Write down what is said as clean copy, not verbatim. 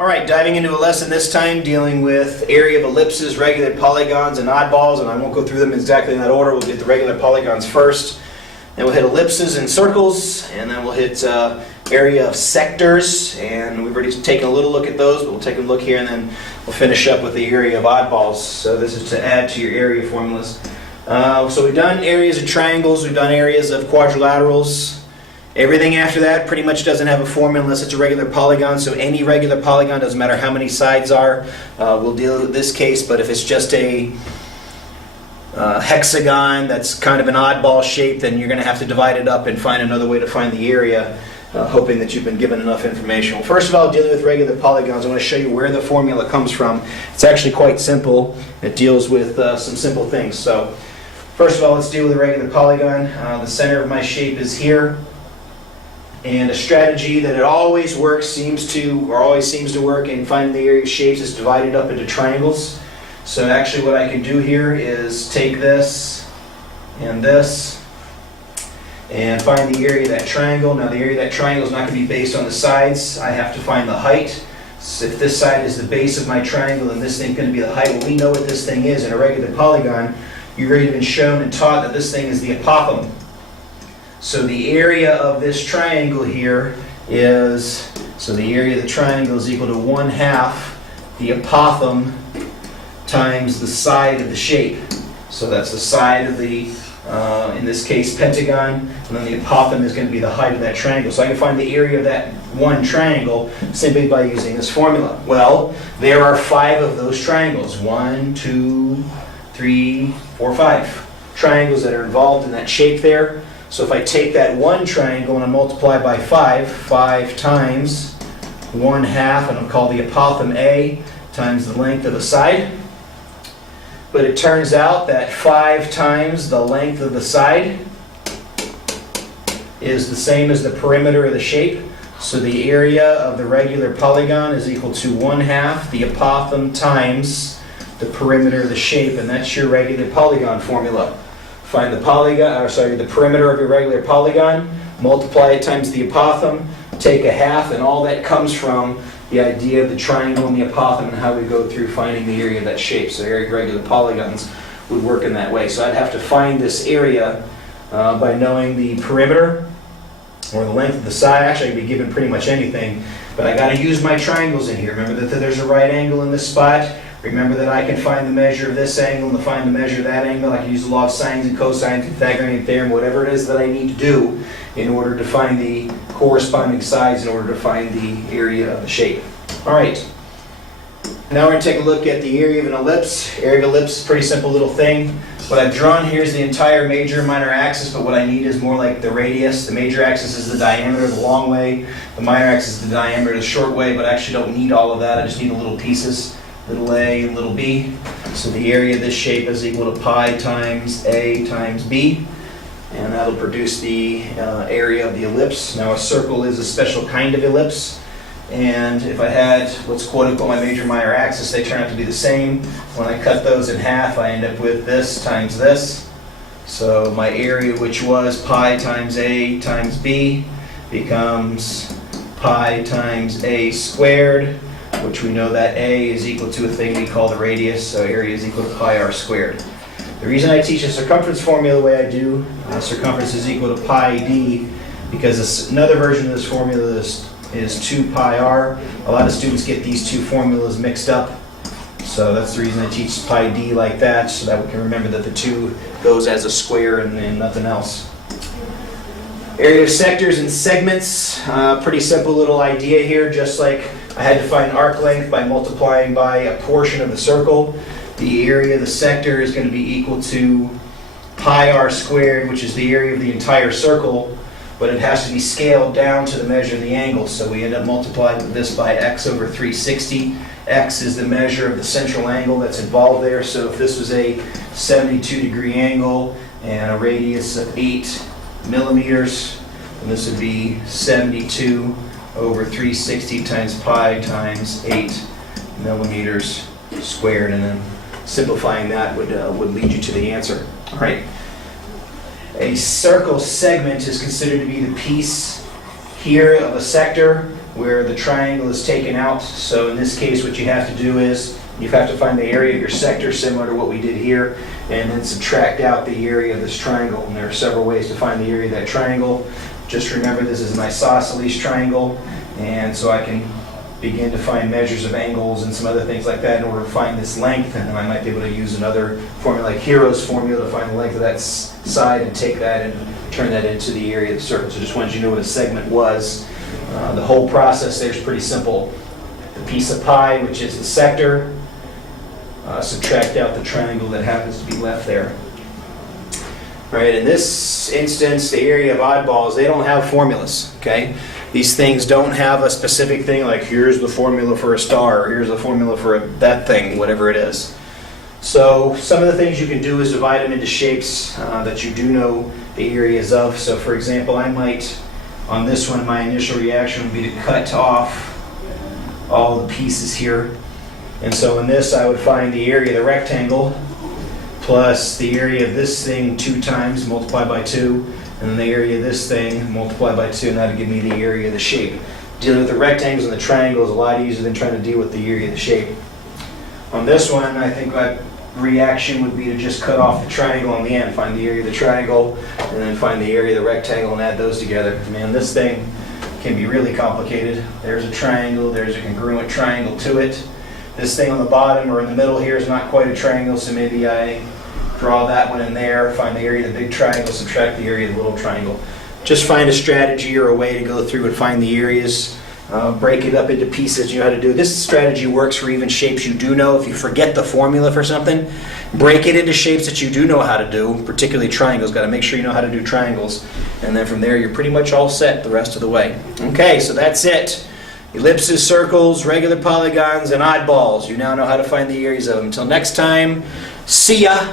Alright, diving into a lesson this time dealing with area of ellipses, regular polygons, and oddballs, and I won't go through them exactly in that order. We'll get the regular polygons first, then we'll hit ellipses and circles, and then we'll hit area of sectors, and we've already taken a little look at those, but we'll take a look here, and then we'll finish up with the area of oddballs. So this is to add to your area formulas. So we've done areas of triangles, we've done areas of quadrilaterals. Everything after that pretty much doesn't have a formula unless it's a regular polygon, so any regular polygon, doesn't matter how many sides are, we'll deal with this case. But if it's just a hexagon that's kind of an oddball shape, then you're going to have to divide it up and find another way to find the area, hoping that you've been given enough information. Well, first of all, dealing with regular polygons, I want to show you where the formula comes from. It's actually quite simple. It deals with some simple things. So first of all, let's deal with a regular polygon. The center of my shape is here. And a strategy that it always works, seems to work in finding the area of shapes is divide it up into triangles. So actually what I can do here is take this and find the area of that triangle. Now the area of that triangle is not going to be based on the sides. I have to find the height. So if this side is the base of my triangle, then this thing's going to be the height. Well, we know what this thing is in a regular polygon. You've already been shown and taught that this thing is the apothem. So the area of this triangle here is, so the area of the triangle is equal to 1/2 the apothem times the side of the shape. So that's the side of the, in this case, pentagon, and then the apothem is going to be the height of that triangle. So I can find the area of that one triangle simply by using this formula. Well, there are 5 of those triangles. 1, 2, 3, 4, 5 triangles that are involved in that shape there. So if I take that one triangle and I multiply by 5 times 1/2, and I'll call the apothem A, times the length of the side. But it turns out that 5 times the length of the side is the same as the perimeter of the shape. So the area of the regular polygon is equal to 1/2 the apothem times the perimeter of the shape, and that's your regular polygon formula. Find the the perimeter of your regular polygon, multiply it times the apothem, take 1/2, and all that comes from the idea of the triangle and the apothem and how we go through finding the area of that shape. So regular polygons would work in that way. So I'd have to find this area by knowing the perimeter or the length of the side. Actually, I could be given pretty much anything, but I got to use my triangles in here. Remember that there's a right angle in this spot. Remember that I can find the measure of this angle and find the measure of that angle. I can use the law of sines and cosines, Pythagorean theorem, whatever it is that I need to do in order to find the corresponding sides in order to find the area of the shape. All right. Now we're going to take a look at the area of an ellipse. Area of ellipse is a pretty simple little thing. What I've drawn here is the entire major and minor axis, but what I need is more like the radius. The major axis is the diameter, the long way. The minor axis is the diameter, the short way, but I actually don't need all of that. I just need the little pieces. Little a and little b. So the area of this shape is equal to pi times a times b, and that'll produce the area of the ellipse. Now a circle is a special kind of ellipse, and if I had what's quote unquote my major minor axis, they turn out to be the same. When I cut those in half, I end up with this times this. So my area, which was pi times a times b, becomes pi times a squared, which we know that a is equal to a thing we call the radius, so area is equal to pi r squared. The reason I teach a circumference formula the way I do, circumference is equal to pi d, because another version of this formula is 2 pi r. A lot of students get these two formulas mixed up, so that's the reason I teach pi d like that, so that we can remember that the 2 goes as a square and nothing else. Area of sectors and segments, pretty simple little idea here. Just like I had to find arc length by multiplying by a portion of the circle, the area of the sector is going to be equal to pi r squared, which is the area of the entire circle, but it has to be scaled down to the measure of the angle. So we end up multiplying this by x over 360. X is the measure of the central angle that's involved there. So if this was a 72-degree angle and a radius of 8 millimeters, and this would be 72 over 360 times pi times 8 millimeters squared, and then simplifying that would lead you to the answer. All right. A circle segment is considered to be the piece here of a sector where the triangle is taken out. So in this case, what you have to do is you have to find the area of your sector, similar to what we did here, and then subtract out the area of this triangle. And there are several ways to find the area of that triangle. Just remember, this is an isosceles triangle, and so I can begin to find measures of angles and some other things like that in order to find this length, and then I might be able to use another formula like Hero's formula to find the length of that side and take that and turn that into the area of the circle. So just wanted you to know what a segment was. The whole process there is pretty simple. The piece of pie, which is the sector, subtract out the triangle that happens to be left there. Right, in this instance, the area of oddballs, they don't have formulas, okay? These things don't have a specific thing like here's the formula for a star, or here's the formula for that thing, whatever it is. So some of the things you can do is divide them into shapes that you do know the areas of. So for example, I might, on this one, my initial reaction would be to cut off all the pieces here. And so in this, I would find the area of the rectangle plus the area of this thing 2 times, multiplied by 2, and then the area of this thing multiplied by 2, and that would give me the area of the shape. Dealing with the rectangles and the triangle is a lot easier than trying to deal with the area of the shape. On this one, I think my reaction would be to just cut off the triangle on the end, find the area of the triangle, and then find the area of the rectangle and add those together. Man, this thing can be really complicated. There's a triangle, there's a congruent triangle to it. This thing on the bottom or in the middle here is not quite a triangle, so maybe I draw that one in there, find the area of the big triangle, subtract the area of the little triangle. Just find a strategy or a way to go through and find the areas, break it up into pieces you know how to do. This strategy works for even shapes you do know. If you forget the formula for something, break it into shapes that you do know how to do, particularly triangles. Got to make sure you know how to do triangles. And then from there, you're pretty much all set the rest of the way. Okay, so that's it. Ellipses, circles, regular polygons, and oddballs. You now know how to find the areas of them. Until next time, see ya!